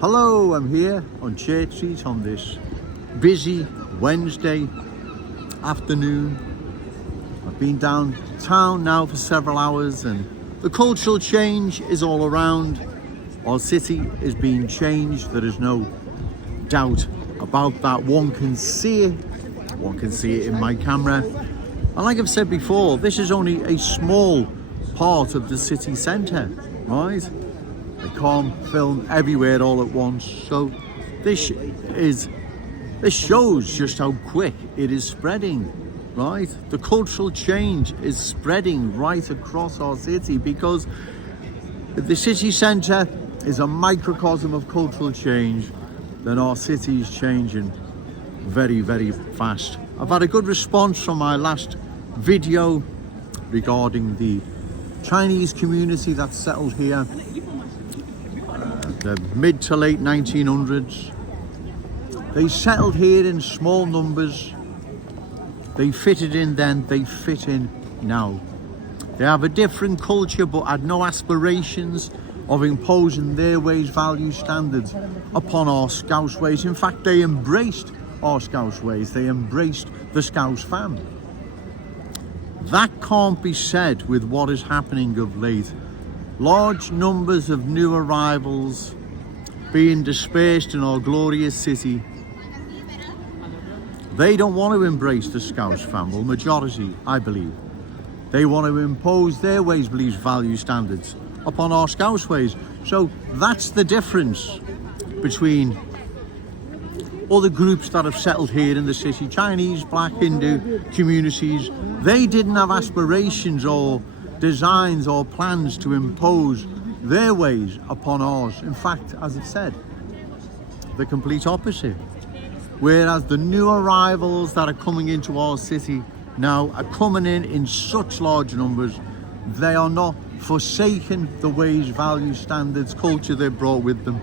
Hello, I'm here on Church Street on this busy Wednesday afternoon. I've been downtown now for several hours and the cultural change is all around. Our city is being changed, there is no doubt about that. One can see it in my camera. And like I've said before, this is only a small part of the city centre, right? They can't film everywhere all at once, so this shows just how quick it is spreading, right? The cultural change is spreading right across our city because if the city centre is a microcosm of cultural change, then our city is changing very, very fast. I've had a good response from my last video regarding the Chinese community that's settled here. The mid to late 1900s. They settled here in small numbers. They fitted in then, they fit in now. They have a different culture but had no aspirations of imposing their ways, values, standards upon our Scouse ways. In fact, they embraced our Scouse ways. They embraced the Scouse fam. That can't be said with what is happening of late. Large numbers of new arrivals being dispersed in our glorious city. They don't want to embrace the Scouse family, majority, I believe. They want to impose their ways, beliefs, values, standards upon our Scouse ways. So that's the difference between other groups that have settled here in the city, Chinese, Black, Hindu communities. They didn't have aspirations or designs or plans to impose their ways upon ours. In fact, as it said, the complete opposite. Whereas the new arrivals that are coming into our city now are coming in such large numbers, they are not forsaking the ways, values, standards, culture they brought with them.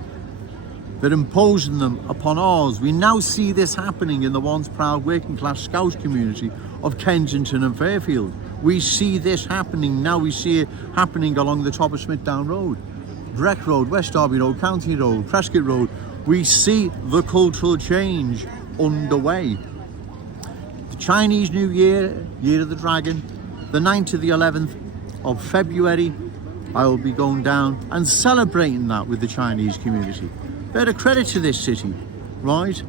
They're imposing them upon ours. We now see this happening in the once proud working class Scouse community of Kensington and Fairfield. We see this happening now. We see it happening along the top of Smithdown Road, Breck Road, West Derby Road, County Road, Prescott Road. We see the cultural change underway. The Chinese New Year, Year of the Dragon, the 9th to the 11th of February, I will be going down and celebrating that with the Chinese community. They're a credit to this city, right?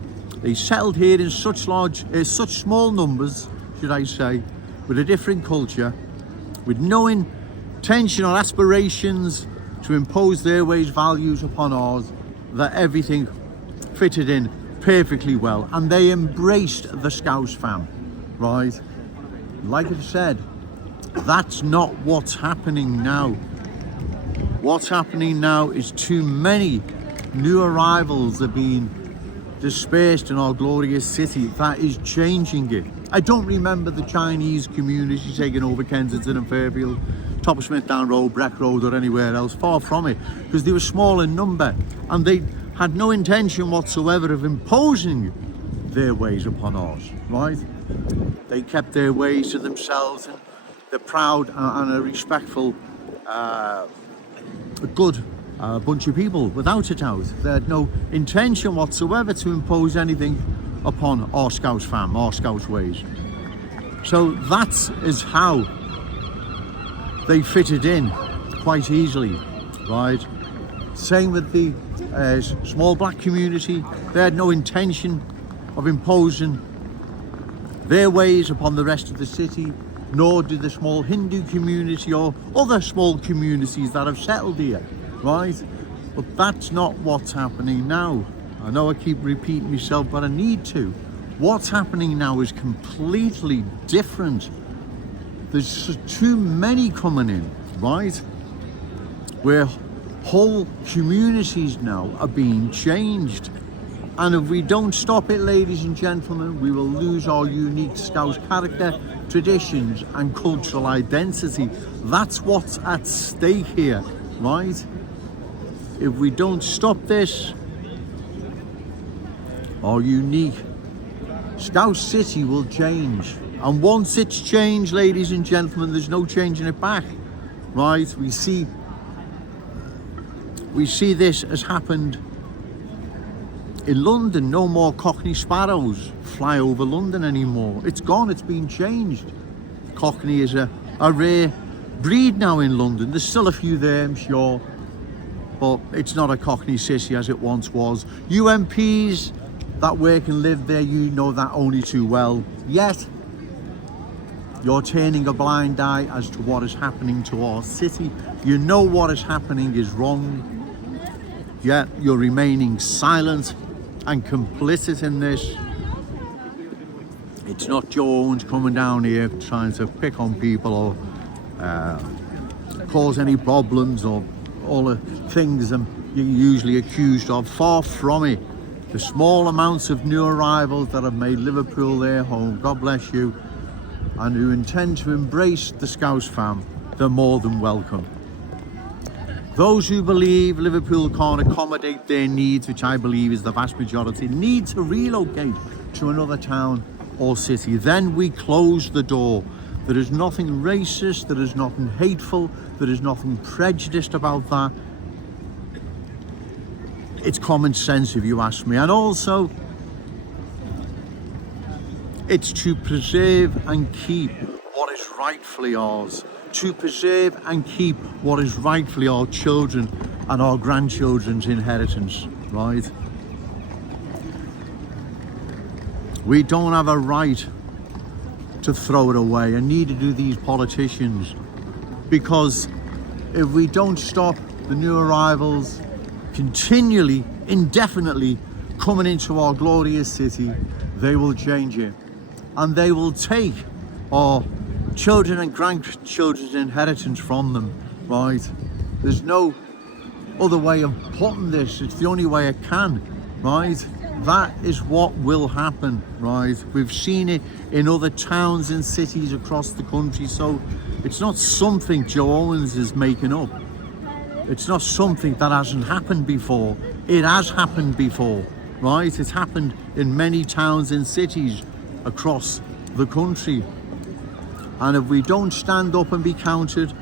They settled here in such small numbers, should I say, with a different culture, with no intention or aspirations to impose their ways, values upon ours, that everything fitted in perfectly well. And they embraced the Scouse fam, right? Like I've said, that's not what's happening now. What's happening now is too many new arrivals are being dispersed in our glorious city. That is changing it. I don't remember the Chinese community taking over Kensington and Fairfield, top of Smithdown Road, Breck Road or anywhere else. Far from it, because they were small in number and they had no intention whatsoever of imposing their ways upon ours, right? They kept their ways to themselves and they're proud and a respectful, good bunch of people, without a doubt. They had no intention whatsoever to impose anything upon our Scouse fam, our Scouse ways. So that is how they fitted in quite easily, right? Same with the small Black community. They had no intention of imposing their ways upon the rest of the city, nor did the small Hindu community or other small communities that have settled here, right? But that's not what's happening now. I know I keep repeating myself, but I need to. What's happening now is completely different. There's too many coming in, right? Where whole communities now are being changed. And if we don't stop it, ladies and gentlemen, we will lose our unique Scouse character, traditions and cultural identity. That's what's at stake here, right? If we don't stop this, our unique Scouse city will change. And once it's changed, ladies and gentlemen, there's no changing it back, right? We see this has happened In London, no more Cockney sparrows fly over London anymore. It's gone, it's been changed. Cockney is a rare breed now in London. There's still a few there, I'm sure, but it's not a Cockney city as it once was. UMPs that work and live there, you know that only too well. Yet, you're turning a blind eye as to what is happening to our city. You know what is happening is wrong, yet you're remaining silent and complicit in this. It's not Joe Owens coming down here trying to pick on people or cause any problems or all the things you're usually accused of. Far from it. The small amounts of new arrivals that have made Liverpool their home, God bless you, and who intend to embrace the Scouse fam, they're more than welcome. Those who believe Liverpool can't accommodate their needs, which I believe is the vast majority, need to relocate to another town or city. Then we close the door. There is nothing racist, there is nothing hateful, there is nothing prejudiced about that. It's common sense if you ask me. And also, it's to preserve and keep what is rightfully ours. To preserve and keep what is rightfully our children and our grandchildren's inheritance, right? We don't have a right to throw it away, and neither do these politicians, because if we don't stop the new arrivals continually, indefinitely coming into our glorious city, they will change it, and they will take our children and grandchildren's inheritance from them, right? There's no other way of putting this. It's the only way it can, right? That is what will happen, right? We've seen it in other towns and cities across the country, so it's not something Joe Owens is making up. It's not something that hasn't happened before. It has happened before, right? It's happened in many towns and cities across the country. And if we don't stand up and be counted,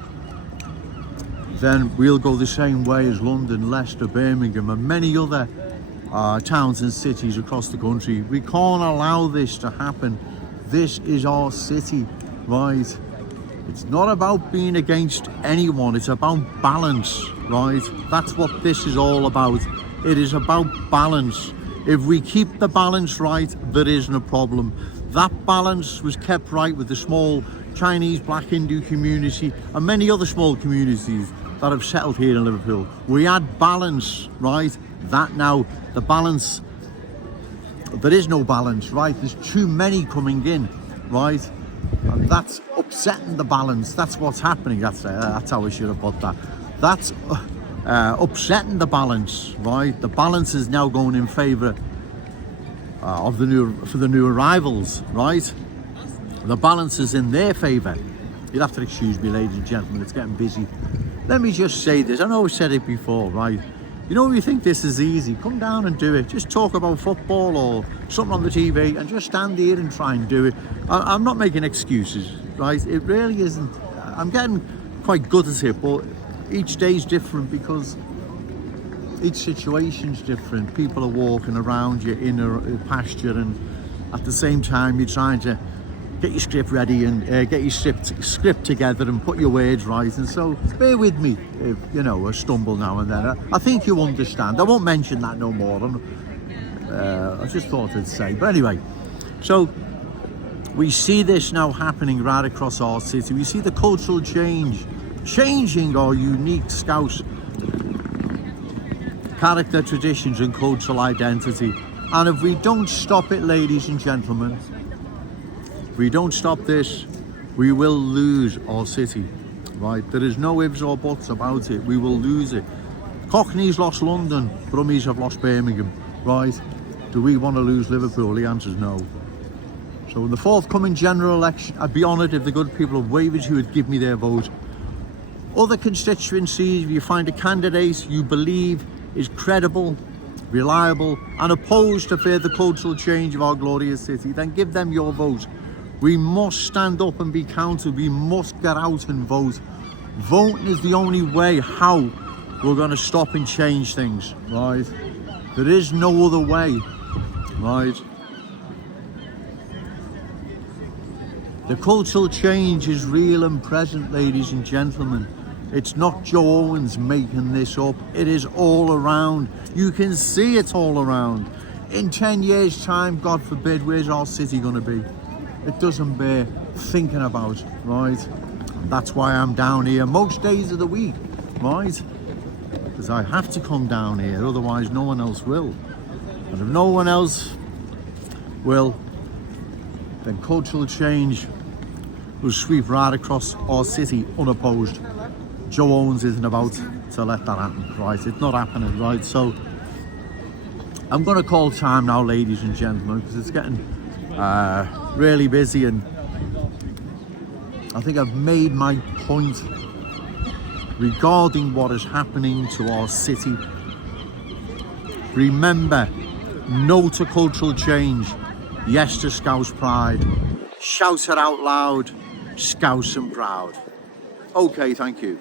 then we'll go the same way as London, Leicester, Birmingham and many other towns and cities across the country. We can't allow this to happen. This is our city, right? It's not about being against anyone, it's about balance, right? That's what this is all about. It is about balance. If we keep the balance right, there isn't a problem. That balance was kept right with the small Chinese, Black Hindu community and many other small communities that have settled here in Liverpool. We had balance, right? That now, the balance, there is no balance, right? There's too many coming in, right? And that's upsetting the balance. That's what's happening. That's how I should have put that. That's upsetting the balance, right? The balance is now going in favour of the new arrivals, right? The balance is in their favour. You'll have to excuse me, ladies and gentlemen, it's getting busy. Let me just say this. I know I've said it before, right? You know, if you think this is easy, come down and do it. Just talk about football or something on the TV and just stand here and try and do it. I'm not making excuses, right? It really isn't. I'm getting quite good at it, but each day's different because each situation's different. People are walking around you in a pasture, and at the same time you're trying to get your script ready and get your script together and put your words right. And so bear with me if, you know, I stumble now and then. I think you understand. I won't mention that no more. I just thought I'd say. But anyway, so we see this now happening right across our city. We see the cultural change, changing our unique Scouse character, traditions and cultural identity. And if we don't stop it, ladies and gentlemen, if we don't stop this, we will lose our city, right? There is no ifs or buts about it. We will lose it. Cockneys lost London, Brummies have lost Birmingham, right? Do we want to lose Liverpool? The answer is no. So in the forthcoming general election, I'd be honoured if the good people of Wavertree would give me their vote. Other constituencies, if you find a candidate you believe is credible, reliable and opposed to further cultural change of our glorious city, then give them your vote. We must stand up and be counted. We must get out and vote. Voting is the only way how we're going to stop and change things, right? There is no other way, right? The cultural change is real and present, ladies and gentlemen. It's not Joe Owens making this up. It is all around. You can see it all around. In 10 years' time, God forbid, where's our city going to be? It doesn't bear thinking about, right? And that's why I'm down here most days of the week, right? Because I have to come down here, otherwise no one else will. And if no one else will, then cultural change will sweep right across our city unopposed. Joe Owens isn't about to let that happen, right? It's not happening, right? So I'm going to call time now, ladies and gentlemen, because it's getting really busy, and I think I've made my point regarding what is happening to our city. Remember, no to cultural change, yes to Scouse pride. Shout it out loud, Scouse and proud. Okay, thank you.